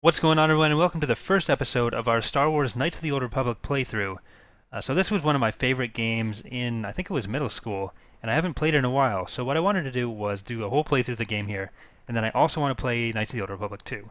What's going on, everyone, and welcome to the first episode of our Star Wars Knights of the Old Republic playthrough. So this was one of my favorite games in, I think it was middle school, and I haven't played it in a while, so what I wanted to do was do a whole playthrough of the game here, and then I also want to play Knights of the Old Republic 2.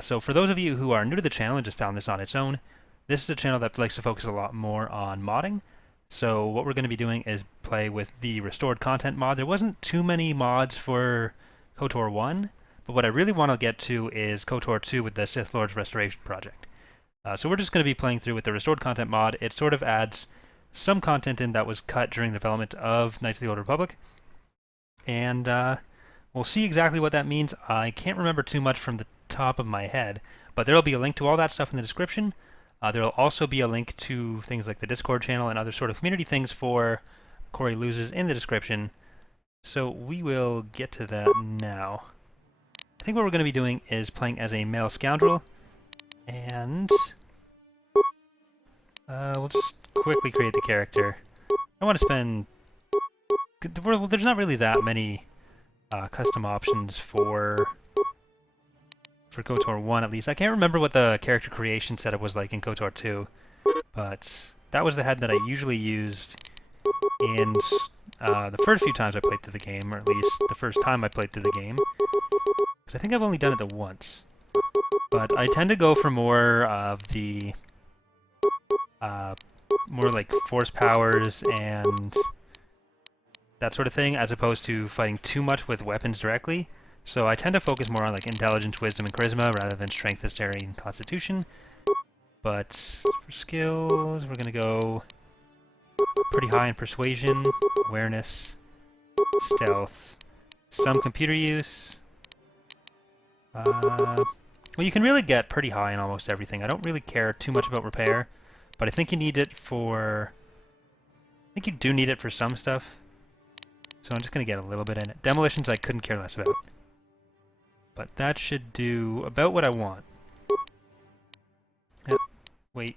So for those of you who are new to the channel and just found this on its own, this is a channel that likes to focus a lot more on modding. So what we're going to be doing is play with the restored content mod. There wasn't too many mods for KOTOR 1, but what I really want to get to is KOTOR 2 with the Sith Lord's Restoration Project. So we're just going to be playing through with the restored content mod. It sort of adds some content in that was cut during the development of Knights of the Old Republic. And we'll see exactly what that means. I can't remember too much from the top of my head, but there will be a link to all that stuff in the description. There will also be a link to things like the Discord channel and other sort of community things for Corey Loses in the description. So we will get to that now. I think what we're going to be doing is playing as a male scoundrel, and we'll just quickly create the character. I want to spend... There's not really that many custom options for KOTOR 1, at least. I can't remember what the character creation setup was like in KOTOR 2, but that was the head that I usually used in the first few times I played through the game, or at least the first time I played through the game. I think I've only done it the once, but I tend to go for more of the more like force powers and that sort of thing, as opposed to fighting too much with weapons directly. So I tend to focus more on like intelligence, wisdom, and charisma rather than strength, dexterity, and constitution. But for skills, we're gonna go pretty high in persuasion, awareness, stealth, some computer use. Well, you can really get pretty high in almost everything. I don't really care too much about repair, but I think you need it for... I think you do need it for some stuff. So I'm just going to get a little bit in it. Demolitions I couldn't care less about. But that should do about what I want. Yep. Wait.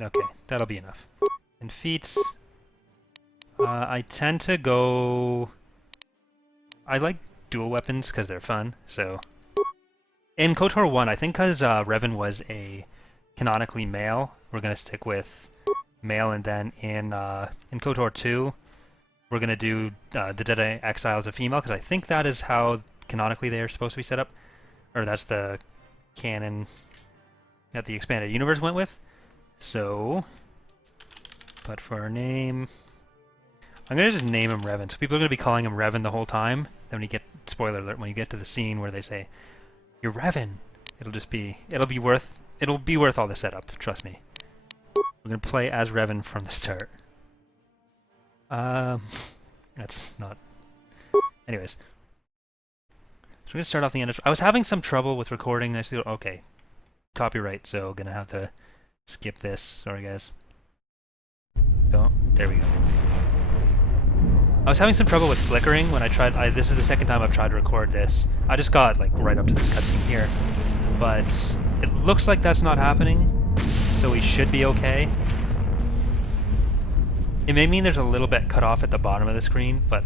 Okay, that'll be enough. And feats... I tend to go... I like dual weapons because they're fun, so... In KOTOR 1, I think because Revan was a canonically male, we're going to stick with male, and then in KOTOR 2, we're going to do the Jedi Exile as a female, because I think that is how canonically they are supposed to be set up. Or that's the canon that the Expanded Universe went with. So... But for our name... I'm going to just name him Revan, so people are going to be calling him Revan the whole time. Then when you get, spoiler alert, when you get to the scene where they say, "You're Revan," it'll be worth all the setup, trust me. We're going to play as Revan from the start. That's not... Anyways. So we're going to start off the end of... I was having some trouble with recording this. Okay. Copyright, so going to have to skip this. Sorry, guys. There we go. I was having some trouble with flickering when I tried... this is the second time I've tried to record this. I just got, like, right up to this cutscene here. But it looks like that's not happening, so we should be okay. It may mean there's a little bit cut off at the bottom of the screen, but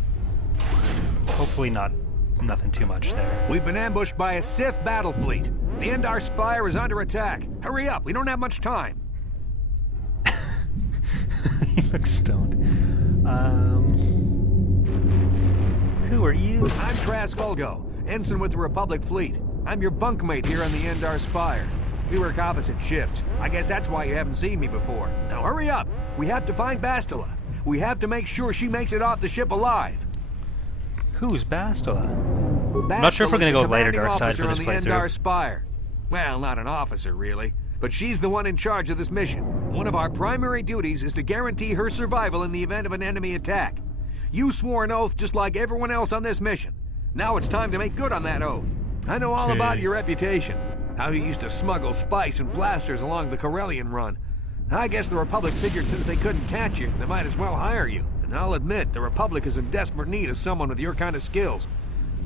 hopefully nothing too much there. We've been ambushed by a Sith battle fleet. The Endar Spire is under attack. Hurry up, we don't have much time. He looks stoned. Who are you? I'm Trask Ulgo, ensign with the Republic fleet. I'm your bunkmate here on the Endar Spire. We work opposite shifts. I guess that's why you haven't seen me before. Now hurry up. We have to find Bastila. We have to make sure she makes it off the ship alive. Who's Bastila? I'm not sure if we're going to go lighter dark side for this playthrough. Endar Spire. Well, not an officer, really. But she's the one in charge of this mission. One of our primary duties is to guarantee her survival in the event of an enemy attack. You swore an oath just like everyone else on this mission. Now it's time to make good on that oath. I know all about your reputation. How you used to smuggle spice and blasters along the Corellian run. I guess the Republic figured since they couldn't catch you, they might as well hire you. And I'll admit, the Republic is in desperate need of someone with your kind of skills.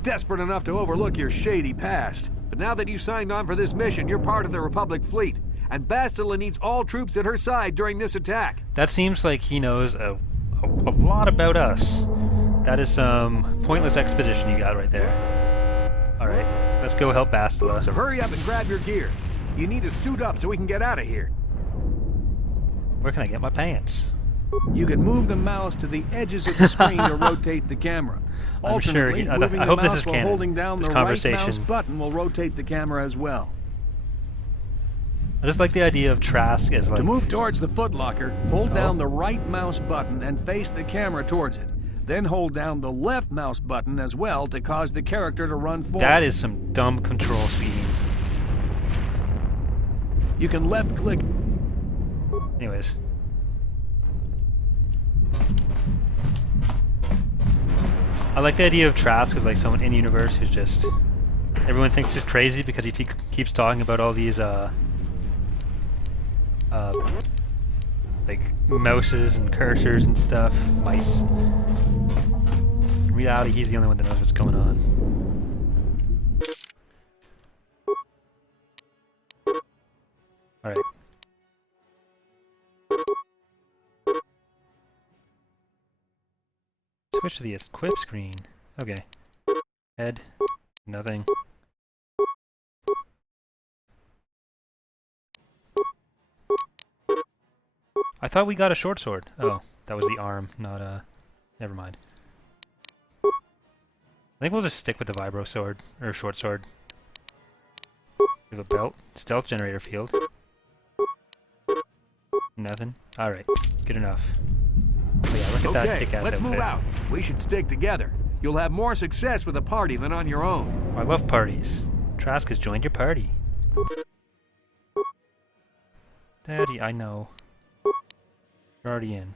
Desperate enough to overlook your shady past. But now that you signed on for this mission, you're part of the Republic fleet. And Bastila needs all troops at her side during this attack. That seems like he knows a lot about us. That is some pointless exposition you got right there. Alright, let's go help Bastila. So hurry up and grab your gear. You need to suit up so we can get out of here. Where can I get my pants? You can move the mouse to the edges of the screen to rotate the camera. I'm sure. Alternately, I moving hope the this mouse is while canon. holding down This the right conversation. mouse button will rotate the camera as well. I just like the idea of Trask as like... To move towards the footlocker, hold down the right mouse button and face the camera towards it. Then hold down the left mouse button as well to cause the character to run forward. That is some dumb control scheme. You can left click. Anyways. I like the idea of Trask as like someone in universe who's just... Everyone thinks he's crazy because he keeps talking about all these like mouses and cursors and stuff. Mice. In reality, he's the only one that knows what's going on. Alright. Switch to the equip screen. Okay. Head. Nothing. I thought we got a short sword. Oh, that was the arm, not never mind. I think we'll just stick with the vibro sword, or short sword. We have a belt. Stealth generator field. Nothing. Alright, good enough. Oh yeah, look at that kick-ass let's outfit. move out. We should stick together. You'll have more success with a party than on your own. I love parties. Trask has joined your party. Daddy, I know. You're already in.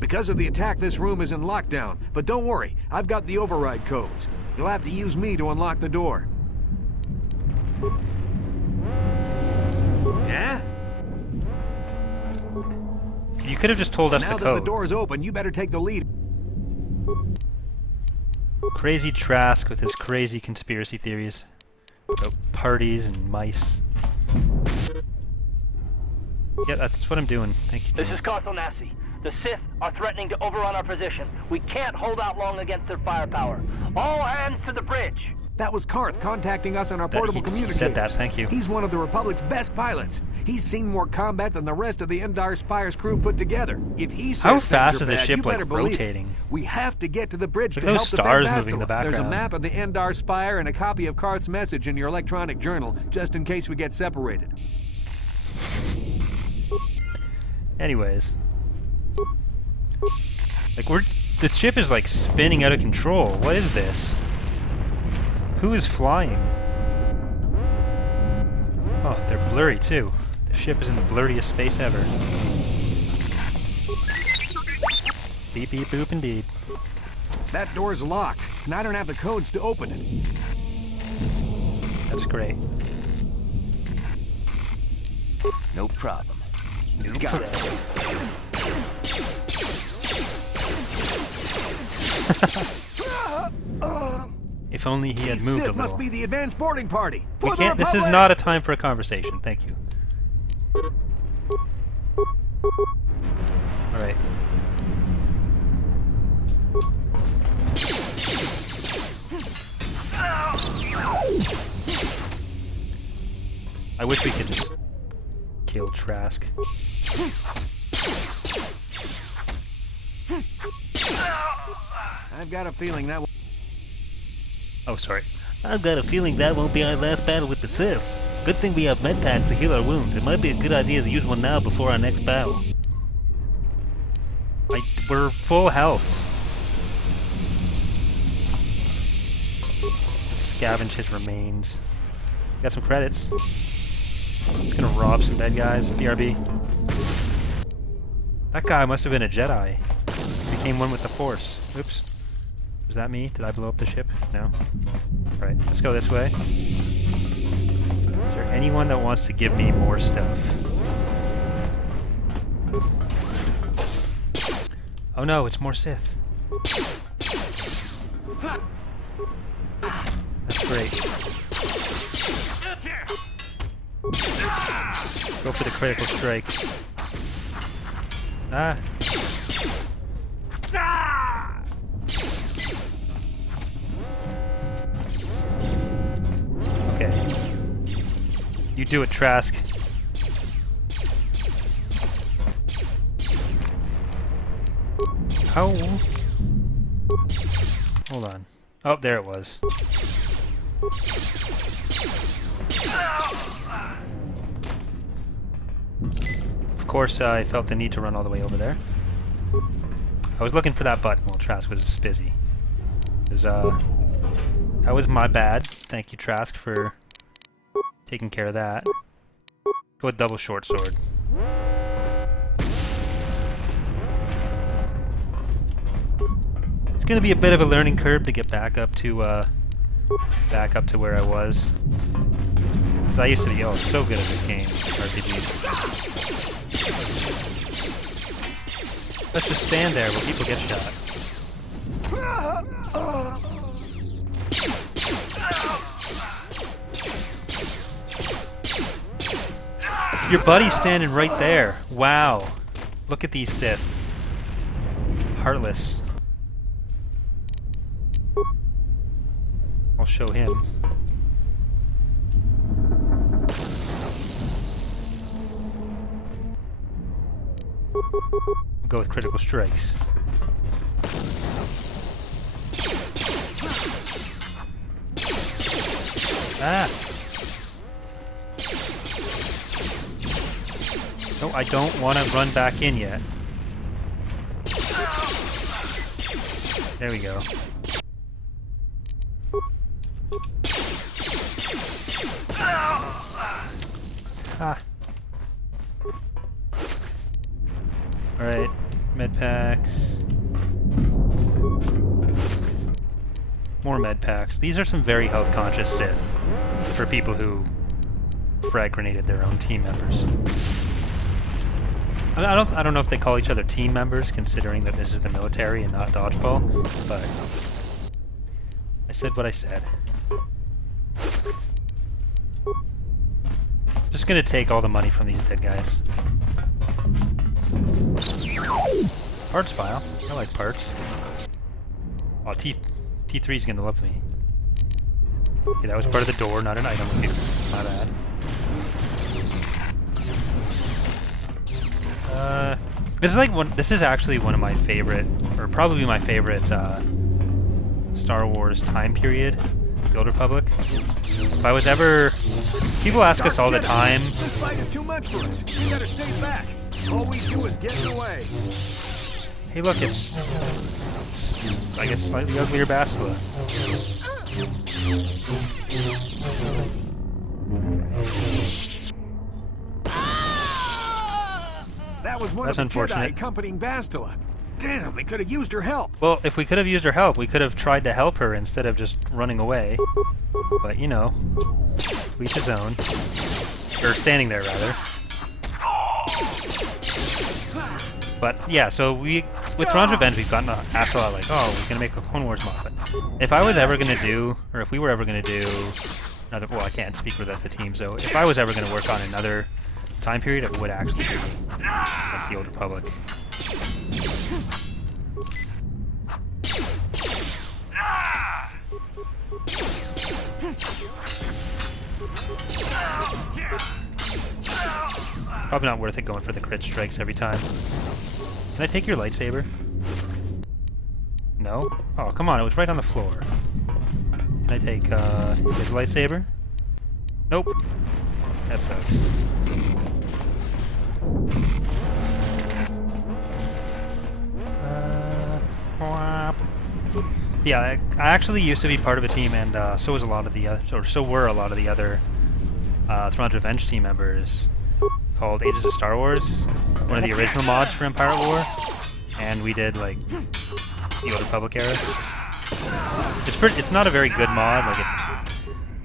Because of the attack, this room is in lockdown. But don't worry, I've got the override codes. You'll have to use me to unlock the door. Yeah? You could have just told us Now the that code. the door's open, you better take the lead. Crazy Trask with his crazy conspiracy theories about parties and mice. Yeah, that's what I'm doing. Thank you, This King. is Carthonasi. The Sith are threatening to overrun our position. We can't hold out long against their firepower. All hands to the bridge! That was Karth contacting us on our That portable he communicator. said that, thank you. He's one of the Republic's best pilots. He's seen more combat than the rest of the Endar Spire's crew put together. If he says How things fast are is the bad, ship, you like, better believe it. rotating? We have to get to the bridge Look to at help those defend stars Bastila. moving in the There's a background. map of the Endar Spire and a copy of Karth's message in your electronic journal, just in case we get separated. Anyways. Like, the ship is like spinning out of control. What is this? Who is flying? Oh, they're blurry too. The ship is in the blurriest space ever. Beep beep boop indeed. That door's locked, and I don't have the codes to open it. That's great. No problem. You got it. If only he had These moved a Sith must little. be the advanced boarding party. We For the can't. This is Republic! not a time for a conversation. Thank you. All right. I wish we could just kill Trask. I've got a feeling that. Oh, sorry. I've got a feeling that won't be our last battle with the Sith. Good thing we have med packs to heal our wounds. It might be a good idea to use one now before our next battle. We're full health. Let's scavenge his remains. Got some credits. Just gonna rob some dead guys. BRB. That guy must have been a Jedi. Became one with the Force. Oops. Was that me? Did I blow up the ship? No. Right. Let's go this way. Is there anyone that wants to give me more stuff? Oh no, it's more Sith. That's great. Go for the critical strike. Ah. You do it, Trask. How? Hold on. Oh, there it was. Of course, I felt the need to run all the way over there. I was looking for that button while Trask was busy. That was my bad. Thank you, Trask, for taking care of that. Go with double short sword. It's gonna be a bit of a learning curve to get back up to where I was. 'Cause I used to be so good at this game, this RPG. Let's just stand there while people get shot. Your buddy's standing right there. Wow. Look at these Sith. Heartless. I'll show him. We'll go with critical strikes. Ah! No, I don't want to run back in yet. There we go. Ah. Alright, med packs. More med packs. These are some very health conscious Sith for people who frag grenaded their own team members. I don't know if they call each other team members, considering that this is the military and not dodgeball, but I said what I said. Just gonna take all the money from these dead guys. Parts file. I like parts. Oh, T3's gonna love me. Okay, that was part of the door, not an item. My bad. This is actually one of my favorite, or probably my favorite, Star Wars time period, the Old Republic. If I was ever... People ask us all the time... This fight is too much for us. We better stay back. All we do is get in the way. Hey look, it's I guess slightly uglier Bastila. That was one That's of the unfortunate. Jedi accompanying Bastila. Damn, they could have used her help. Well, if we could have used her help, we could have tried to help her instead of just running away. But, you know, each his own. Or standing there, rather. But, yeah, so with Thrawn's Revenge, we've gotten asked a lot, like, oh, we're going to make a Clone Wars mod. But if I was ever going to do, or if we were ever going to do another, well, I can't speak for the rest of the team, so if I was ever going to work on another time period, it would actually be like the Old Republic. Probably not worth it going for the crit strikes every time. Can I take your lightsaber? No? Oh, come on, it was right on the floor. Can I take his lightsaber? Nope. That sucks. Yeah, I actually used to be part of a team, and so was a lot of the other, or so were a lot of the other Thrawn's Revenge team members, called Ages of Star Wars, one of the original mods for Empire at War, and we did like the Old Republic era. It's not a very good mod.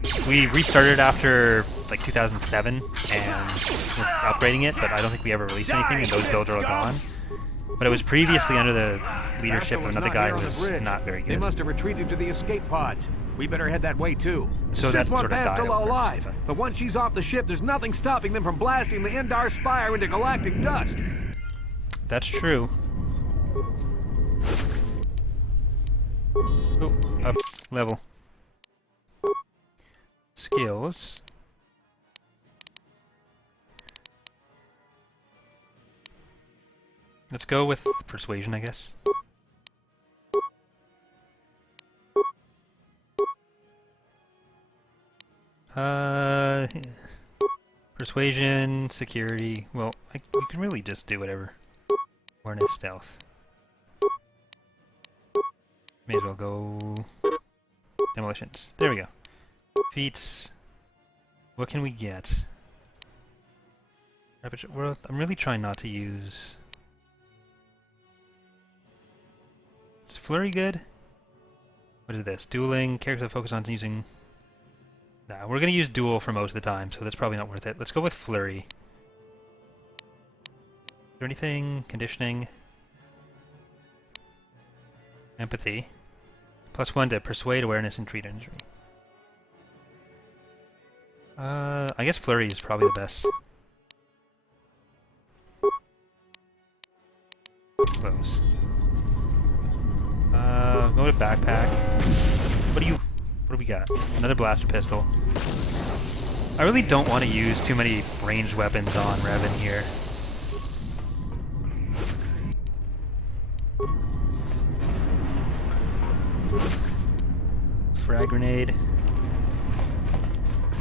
Like we restarted after like 2007 and we're upgrading it, but I don't think we ever released anything, and those builds are all gone. But it was previously under the leadership of another guy who was not very good. They must have retreated to the escape pods. We better head that way too. So that sort of died Bastila over. alive, but once she's off the ship, there's nothing stopping them from blasting the Endar Spire into galactic dust. That's true. Oh, up level. Skills. Let's go with persuasion, I guess. Persuasion, security. Well, we can really just do whatever. Awareness, stealth. May as well go demolitions. There we go. Feats. What can we get? Well, I'm really trying not to use. Is flurry good? What is this? Dueling. Characters that focus on using. Nah, we're gonna use duel for most of the time, so that's probably not worth it. Let's go with flurry. Is there anything? Conditioning. Empathy. +1 to persuade, awareness, and treat injury. I guess flurry is probably the best. Close. Go to backpack. What do we got? Another blaster pistol. I really don't want to use too many ranged weapons on Revan here. Frag grenade.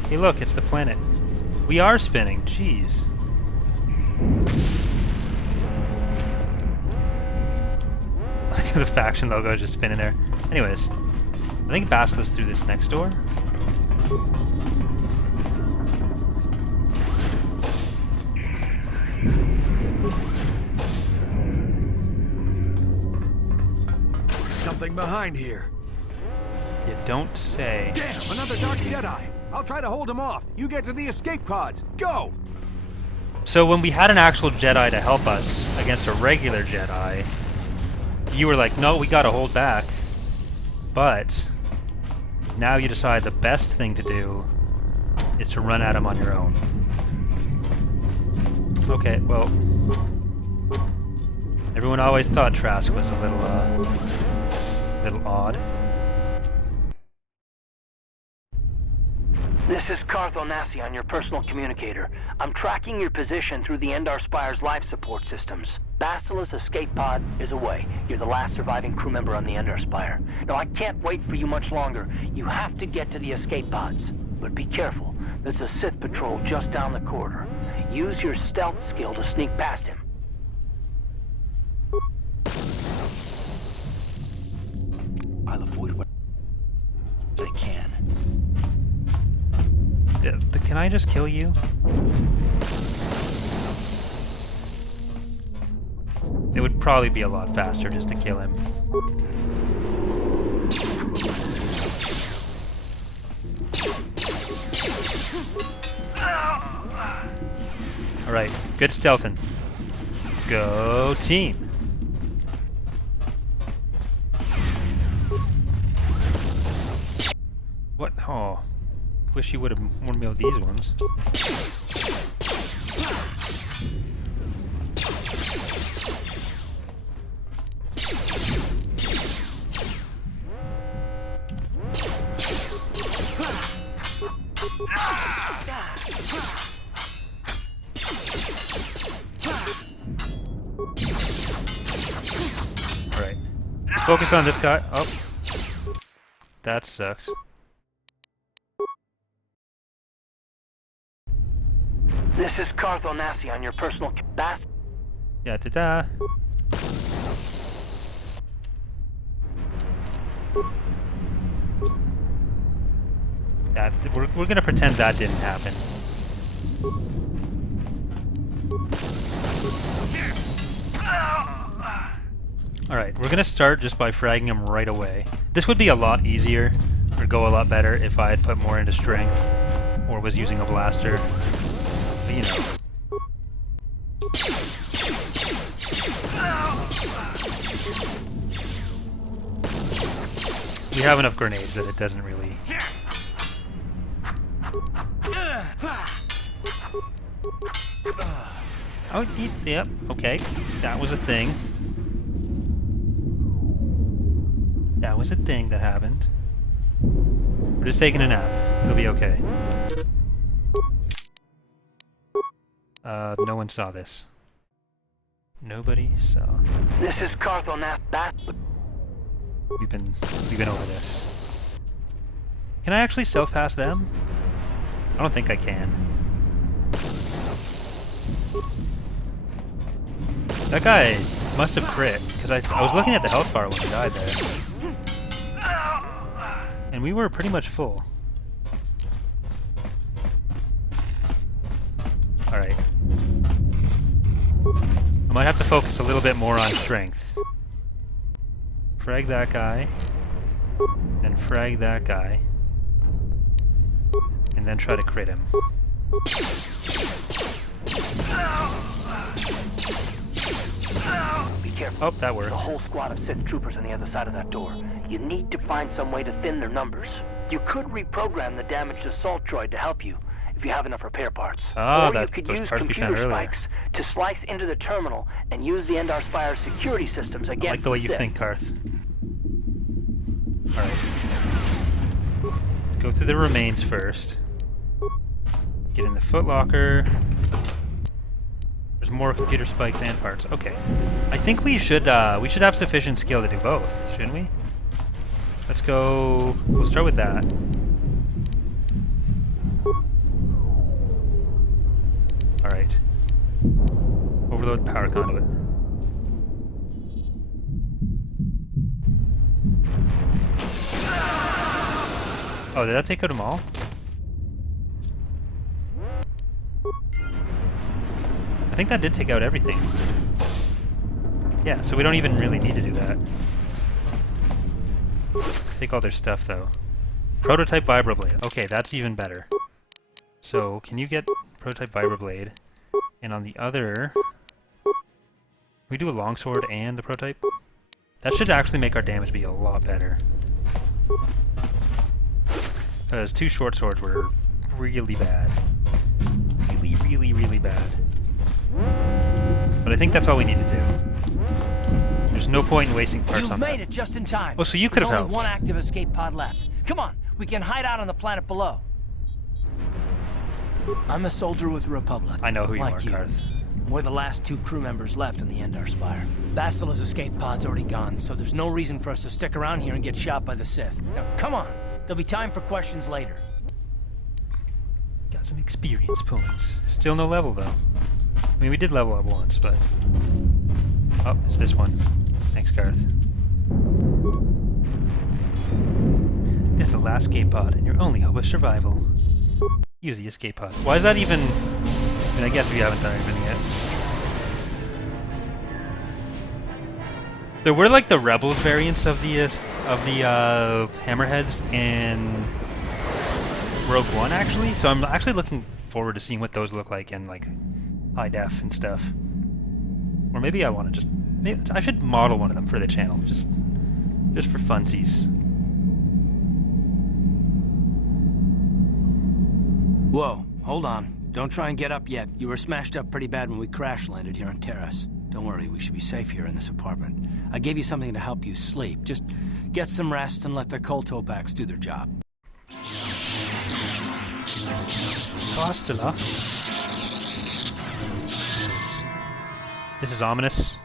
Hey look, it's the planet. We are spinning, jeez. The faction logo is just spinning there. Anyways, I think Basilisk through this next door. There's something behind here. You don't say. Damn, another Dark Jedi. I'll try to hold him off. You get to the escape pods. Go! So when we had an actual Jedi to help us against a regular Jedi, you were like, no, we gotta hold back. But now you decide the best thing to do is to run at him on your own. Okay, well, everyone always thought Trask was a little odd. This is Cartho Nassi on your personal communicator. I'm tracking your position through the Endar Spire's life support systems. Basilisk's escape pod is away. You're the last surviving crew member on the Endar Spire. Now, I can't wait for you much longer. You have to get to the escape pods. But be careful. There's a Sith patrol just down the corridor. Use your stealth skill to sneak past him. I'll avoid what I can. Can I just kill you? It would probably be a lot faster just to kill him. Alright, good stealthing. Go team! What? Oh. Wish you would have warned me of these ones. Alright. Focus on this guy. Oh. That sucks. This is Cartho Nassi on your personal Yeah, ta-da. We're gonna pretend that didn't happen. Alright, we're gonna start just by fragging him right away. This would be a lot easier, or go a lot better, if I had put more into strength, or was using a blaster. But, you know. We have enough grenades that it doesn't really... Oh, yep, okay. That was a thing. That was a thing that happened. We're just taking a nap. It'll be okay. No one saw this. Nobody saw. This is Carth on that. We've been over this. Can I actually stealth past them? I don't think I can. That guy must have crit, because I was looking at the health bar when he died there. And we were pretty much full. Alright. I might have to focus a little bit more on strength. Frag that guy. And frag that guy. And then try to crit him. Be careful. Oh, that worked. There's a whole squad of Sith troopers on the other side of that door. You need to find some way to thin their numbers. You could reprogram the damaged assault droid to help you, if you have enough repair parts. Ah, or you those could parts use we found computer earlier. spikes to slice into the terminal and use the Endar Spire security systems against I like the way you Sith. think, Carth. Alright. Go through the remains first. Get in the footlocker. There's more computer spikes and parts. Okay. I think we should have sufficient skill to do both, shouldn't we? Let's go. We'll start with that. Alright. Overload power conduit. Oh, did that take out them all? I think that did take out everything. Yeah, so we don't even really need to do that. Let's take all their stuff, though. Prototype vibroblade. Okay, that's even better. So, can you get prototype vibroblade? And on the other... we do a longsword and the prototype? That should actually make our damage be a lot better. Because 2 short swords were really bad. Really bad. But I think that's all we need to do. There's no point in wasting parts on that. You've made it just in time. Oh, so you could have There's helped. only one active escape pod left. Come on, we can hide out on the planet below. I'm a soldier with the Republic. I know who you like are, Carth. We're the last 2 crew members left in the Endar Spire. Basila's escape pod's already gone, so there's no reason for us to stick around here and get shot by the Sith. Now, come on. There'll be time for questions later. Got some experience points. Still no level, though. I mean, we did level up once, but... oh, it's this one. Thanks, Garth. This is the last escape pod, and your only hope of survival. Use the escape pod. Why is that even... I mean, I guess we haven't done anything yet. There were, like, the Rebels variants of the Hammerheads in Rogue One, actually. So I'm actually looking forward to seeing what those look like in, like, high def and stuff. Or maybe I want to just... maybe I should model one of them for the channel, just for funsies. Whoa, hold on. Don't try and get up yet. You were smashed up pretty bad when we crash landed here on Terrace. Don't worry, we should be safe here in this apartment. I gave you something to help you sleep. Just get some rest and let the Koltopaks do their job. Hostile. This is ominous.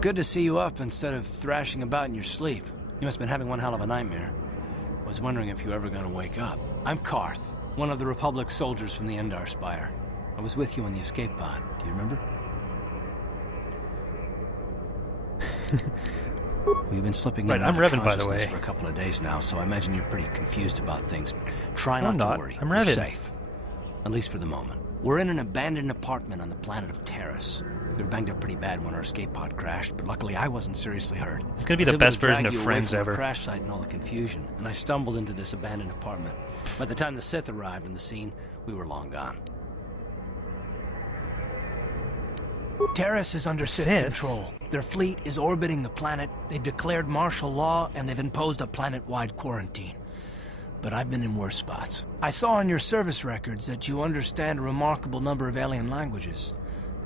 Good to see you up instead of thrashing about in your sleep. You must have been having one hell of a nightmare. I was wondering if you were ever going to wake up. I'm Carth, one of the Republic soldiers from the Endar Spire. I was with you on the escape pod. Do you remember? We've been slipping in Right, and I'm out of Revan, by the consciousness way. for a couple of days now, so I imagine you're pretty confused about things. Try I'm not not. to worry. I'm You're Revan. safe. At least for the moment. We're in an abandoned apartment on the planet of Terrace. We were banged up pretty bad when our escape pod crashed, but luckily I wasn't seriously hurt. It's gonna be I was the able best to drag version of you away Friends from the ever. crash site and all the confusion, and I stumbled into this abandoned apartment. By the time the Sith arrived on the scene, we were long gone. Terrace is under Sith Sith? control. Their fleet is orbiting the planet. They've declared martial law, and they've imposed a planet-wide quarantine. But I've been in worse spots. I saw on your service records that you understand a remarkable number of alien languages.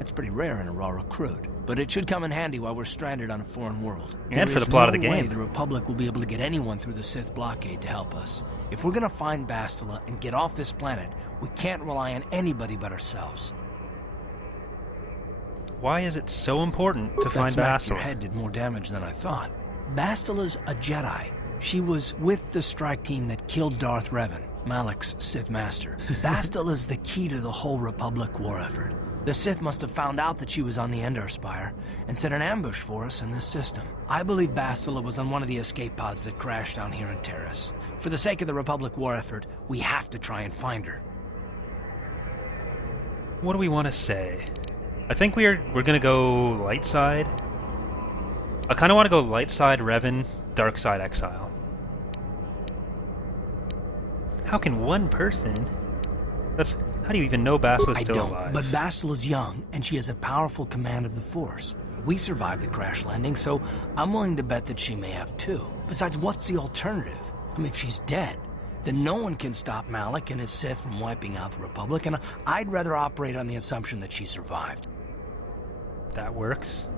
It's pretty rare in a raw recruit, but it should come in handy while we're stranded on a foreign world. And for There the is plot of no the way game. the Republic will be able to get anyone through the Sith blockade to help us. If we're gonna find Bastila and get off this planet, we can't rely on anybody but ourselves. Why is it so important to That find smack to your Bastila? head did more damage than I thought. Bastila's a Jedi. She was with the strike team that killed Darth Revan, Malak's Sith master. Bastila's the key to the whole Republic war effort. The Sith must have found out that she was on the Endar Spire and set an ambush for us in this system. I believe Bastila was on one of the escape pods that crashed down here in Terrace. For the sake of the Republic war effort, we have to try and find her. What do we want to say? I think we're gonna go light side. I kind of want to go light side Revan, dark side Exile. How can one person? How do you even know Bastila's I still don't, alive? but Bastila's young, and she has a powerful command of the Force. We survived the crash landing, so I'm willing to bet that she may have too. Besides, what's the alternative? I mean, if she's dead, then no one can stop Malak and his Sith from wiping out the Republic, and I'd rather operate on the assumption that she survived. That works.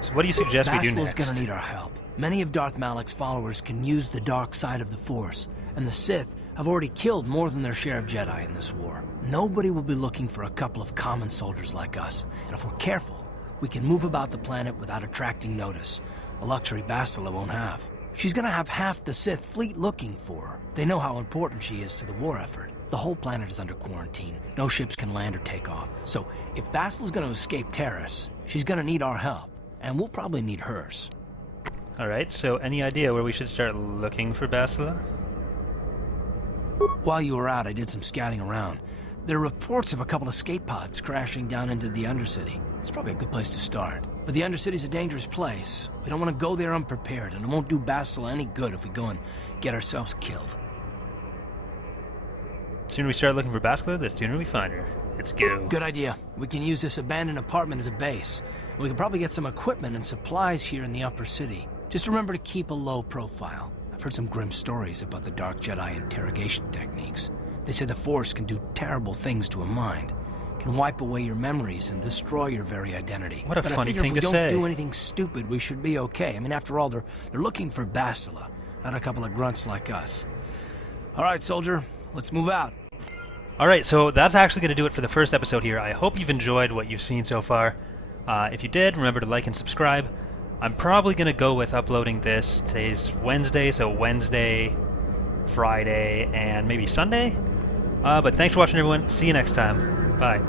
So what do you suggest we do Bastila's next? gonna need our help. Many of Darth Malak's followers can use the dark side of the Force, and the Sith have already killed more than their share of Jedi in this war. Nobody will be looking for a couple of common soldiers like us, and if we're careful, we can move about the planet without attracting notice, a luxury Bastila won't have. She's gonna have half the Sith fleet looking for her. They know how important she is to the war effort. The whole planet is under quarantine. No ships can land or take off. So, if Bastila's gonna escape Terrace, she's gonna need our help, and we'll probably need hers. Alright, so any idea where we should start looking for Bastila? While you were out, I did some scouting around. There are reports of a couple escape pods crashing down into the Undercity. It's probably a good place to start. But the Undercity's a dangerous place. We don't want to go there unprepared, and it won't do Bastila any good if we go and get ourselves killed. The sooner we start looking for Bastila, the sooner we find her. Let's go. Good idea. We can use this abandoned apartment as a base. We can probably get some equipment and supplies here in the upper city. Just remember to keep a low profile. I've heard some grim stories about the Dark Jedi interrogation techniques. They say the Force can do terrible things to a mind. Can wipe away your memories and destroy your very identity. What a But funny I figure thing if we to don't say. do anything stupid, we should be okay. I mean, after all, they're looking for Bastila, not a couple of grunts like us. All right, soldier, let's move out. Alright, so that's actually going to do it for the first episode here. I hope you've enjoyed what you've seen so far. If you did, remember to like and subscribe. I'm probably going to go with uploading this. Today's Wednesday, so Wednesday, Friday, and maybe Sunday. But thanks for watching, everyone. See you next time. Bye.